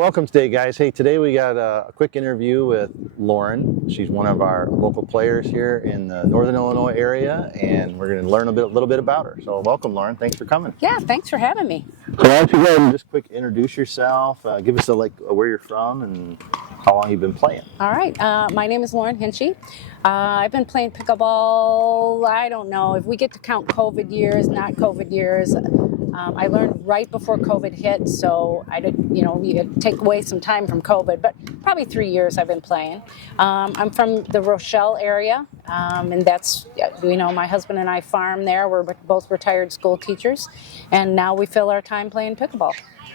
welcome today, guys. Hey, today we got a quick interview with Lauren. She's one of our local players here in the Northern Illinois area, and we're going to learn a little bit about her. So welcome, Lauren. Thanks for coming. Yeah, thanks for having me. So why don't you go ahead and just quick introduce yourself, give us where you're from and how long you've been playing. All right, my name is Lauren Hinchy. I've been playing pickleball, I don't know, if we get to count COVID years, not COVID years. I learned right before COVID hit, so I did, you could take away some time from COVID, but probably 3 years I've been playing. I'm from the Rochelle area, and that's, my husband and I farm there. We're both retired school teachers, and now we fill our time playing pickleball.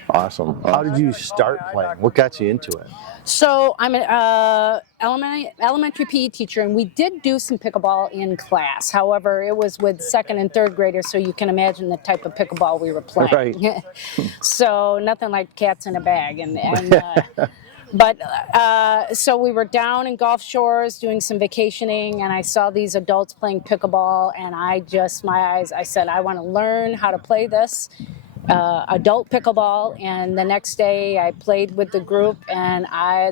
Awesome. How did you start playing? What got you into it? So I'm an elementary PE teacher, and we did do some pickleball in class. However, it was with second and third graders, so you can imagine the type of pickleball we were playing. Right. So nothing like cats in a bag. So we were down in Gulf Shores doing some vacationing, and I saw these adults playing pickleball, and I said, I want to learn how to play this. Adult pickleball, and the next day I played with the group, and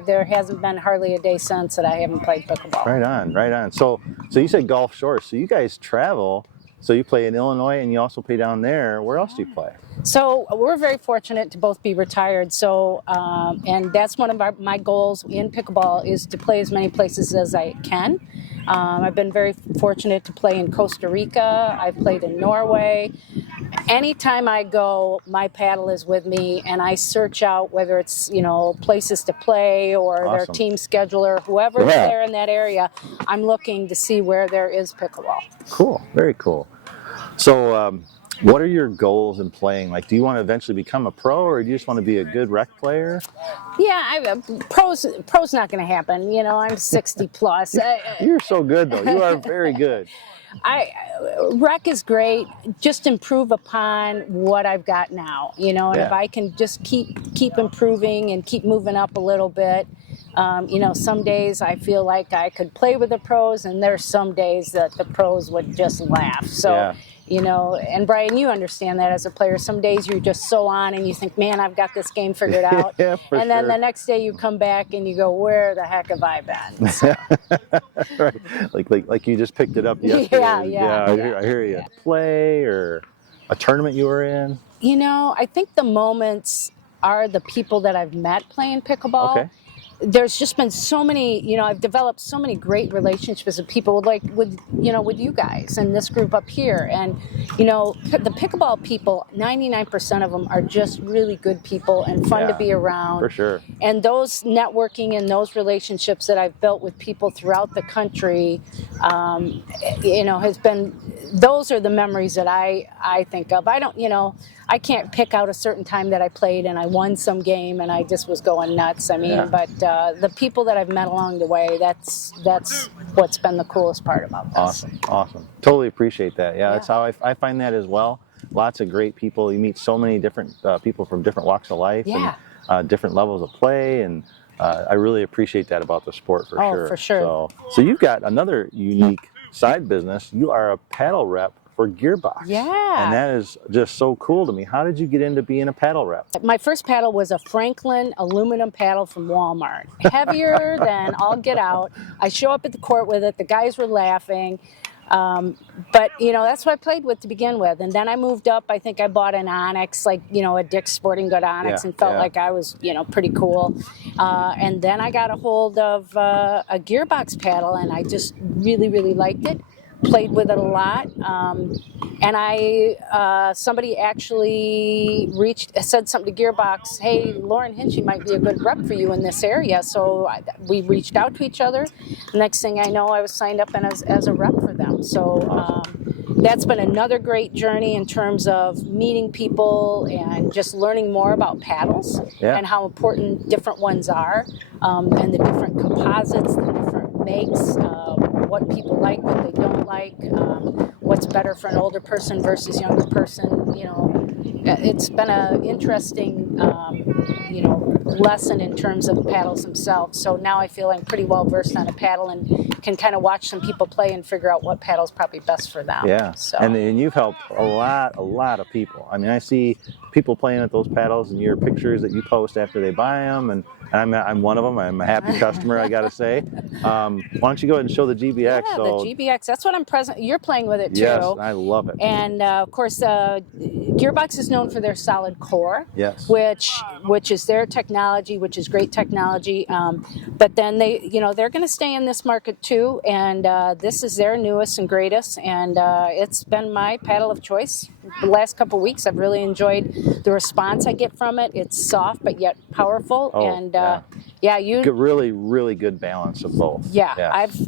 there hasn't been hardly a day since that I haven't played pickleball. Right on. So you said Gulf Shores, so you guys travel, so you play in Illinois and you also play down there. Where else do you play? So we're very fortunate to both be retired, so and that's one of my goals in pickleball is to play as many places as I can. I've been very fortunate to play in Costa Rica. I've played in Norway. Anytime I go, my paddle is with me, and I search out whether it's places to play or Awesome. their team scheduler, whoever's there in that area. I'm looking to see where there is pickleball. Cool, very cool. So what are your goals in playing? Like, do you want to eventually become a pro, or do you just want to be a good rec player? Yeah, pro's not going to happen. I'm 60 plus. You're so good, though. You are very good. Rec is great. Just improve upon what I've got now. And if I can just keep improving and keep moving up a little bit. Some days I feel like I could play with the pros, and there's some days that the pros would just laugh. So. Yeah. And Brian, you understand that as a player. Some days you're just so on and you think, man, I've got this game figured out. Yeah, and then the next day you come back and you go, where the heck have I been? So. Right. Like you just picked it up yesterday. Yeah, I hear you. Yeah. Play or a tournament you were in? I think the moments are the people that I've met playing pickleball. Okay. There's just been so many, I've developed so many great relationships with people with you guys and this group up here. And, the pickleball people, 99% of them are just really good people and fun to be around. For sure. And those networking and those relationships that I've built with people throughout the country, those are the memories that I think of. I can't pick out a certain time that I played and I won some game and I just was going nuts. But the people that I've met along the way, that's what's been the coolest part about this. Awesome. Totally appreciate that. Yeah, that's how I find that as well. Lots of great people. You meet so many different people from different walks of life and different levels of play, and I really appreciate that about the sport for sure. Oh, for sure. So you've got another unique side business. You are a paddle rep for Gearbox. Yeah. And that is just so cool to me. How did you get into being a paddle rep? My first paddle was a Franklin aluminum paddle from Walmart. Heavier than all get out. I show up at the court with it. The guys were laughing. But that's what I played with to begin with. And then I moved up. I think I bought an Onyx, a Dick's Sporting Good Onyx, and felt like I was, pretty cool. And then I got a hold of a Gearbox paddle, and I just really, really liked it. Played with it a lot, and somebody actually said something to Gearbox, hey, Lauren Hinchy might be a good rep for you in this area, so we reached out to each other. The next thing I know, I was signed up as a rep for them, so that's been another great journey in terms of meeting people and just learning more about paddles and how important different ones are, and the different composites, the different makes, what people like, what they don't like, what's better for an older person versus younger person. It's been an interesting, lesson in terms of the paddles themselves. So now I feel I'm pretty well versed on a paddle and can kind of watch some people play and figure out what paddle's probably best for them. Yeah, so. and you've helped a lot of people. I mean, I see people playing with those paddles and your pictures that you post after they buy them, and I'm one of them. I'm a happy customer, I gotta say. Why don't you go ahead and show the GBX? Yeah, the GBX, that's what I'm present. You're playing with it too. Yes, I love it. And of course, Gearbox is known for their solid core, yes, which is their technology, which is great technology. But then they're going to stay in this market too, and this is their newest and greatest, and it's been my paddle of choice. The last couple of weeks, I've really enjoyed the response I get from it. It's soft but yet powerful, and you get really good balance of both. Yeah,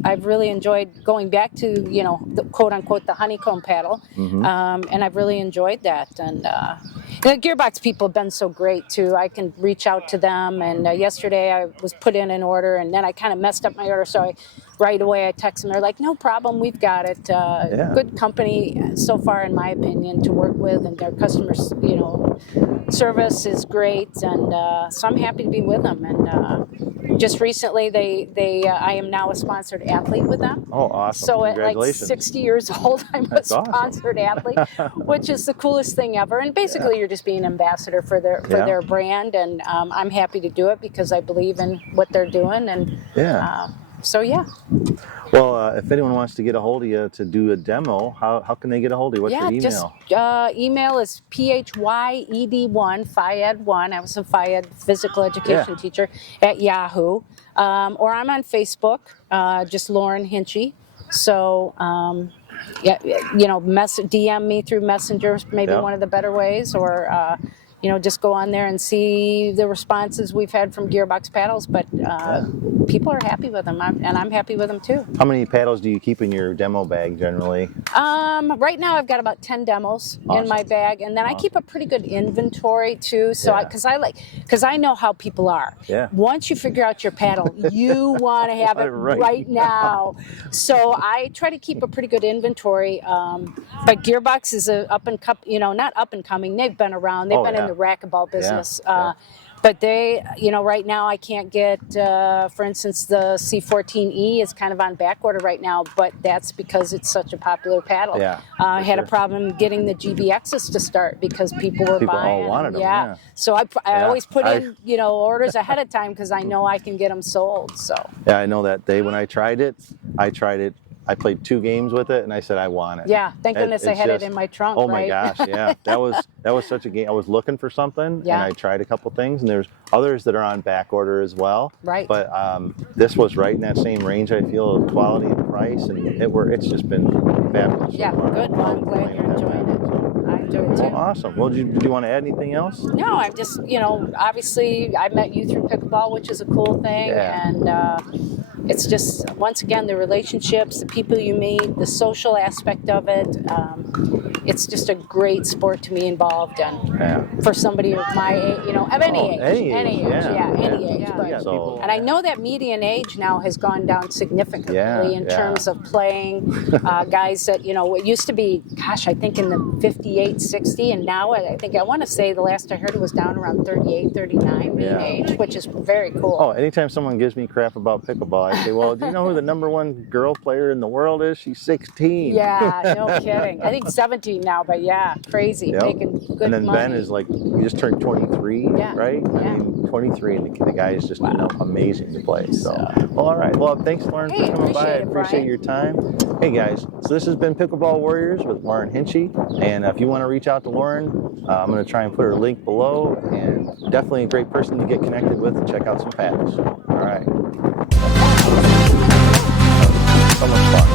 I've really enjoyed going back to the quote unquote the honeycomb paddle, and I've really enjoyed that. And the Gearbox people have been so great too. I can reach out to them, and yesterday I was put in an order, and then I kind of messed up my order, so right away I text them. They're like, "No problem, we've got it." Good company so far, in my opinion, to work with, and their customers, service is great, and so I'm happy to be with them. And just recently, I am now a sponsored athlete with them. Oh, awesome! So at like 60 years old, I'm a sponsored athlete, which is the coolest thing ever. And basically, you're just being an ambassador for their brand, and I'm happy to do it because I believe in what they're doing. And so yeah. Well, if anyone wants to get a hold of you to do a demo, how can they get a hold of you? What's your email? Just email is PHYED1, PhyEd1. I was a PhyEd physical education teacher at Yahoo. Or I'm on Facebook, just Lauren Hinchy. So, DM me through Messenger, maybe one of the better ways, or just go on there and see the responses we've had from Gearbox paddles. But people are happy with them, and I'm happy with them too. How many paddles do you keep in your demo bag generally? Right now I've got about 10 demos in my bag, and then I keep a pretty good inventory too. So because I know how people are. Yeah. Once you figure out your paddle, you want to have it right now. So I try to keep a pretty good inventory. But Gearbox is not up and coming. They've been around. They've been in the racquetball business. But they, right now I can't get, for instance, the C14E is kind of on back order right now, but that's because it's such a popular paddle. I had a problem getting the GBXs to start because people were buying. All wanted them. So I always put in, orders ahead of time because I know I can get them sold. So. Yeah, I know that day when I tried it. I played 2 games with it, and I said I want it. Yeah, thank goodness I had it in my trunk. Oh my gosh, yeah, that was such a game. I was looking for something, and I tried a couple things, and there's others that are on back order as well. Right. But this was right in that same range. I feel of quality and price, and it's just been fabulous. Yeah, good. Well, I'm glad you're enjoying it. I enjoy it too. Oh, awesome. Well, did you want to add anything else? No, I'm just obviously I met you through pickleball, which is a cool thing, and. It's just, once again, the relationships, the people you meet, the social aspect of it. It's just a great sport to be involved in for somebody of my age, of any age. Any age. But, and I know that median age now has gone down significantly in terms of playing. Guys that, it used to be, I think in the 58, 60, and now I want to say the last I heard it was down around 38, 39 mean age, which is very cool. Oh, anytime someone gives me crap about pickleball, I say, well, do you know who the #1 girl player in the world is? She's 16. Yeah, no kidding. I think 17 now, but crazy. Making good money. And then Ben is like, he just turned 23, right? Yeah. I mean, 23, and the guy is just amazing to play. So, well, all right. Well, thanks, Lauren, for coming by. I appreciate your time. Hey, guys. So this has been Pickleball Warriors with Lauren Hinchy. And if you want to reach out to Lauren, I'm going to try and put her link below. And definitely a great person to get connected with and check out some paddles. All right. So much fun.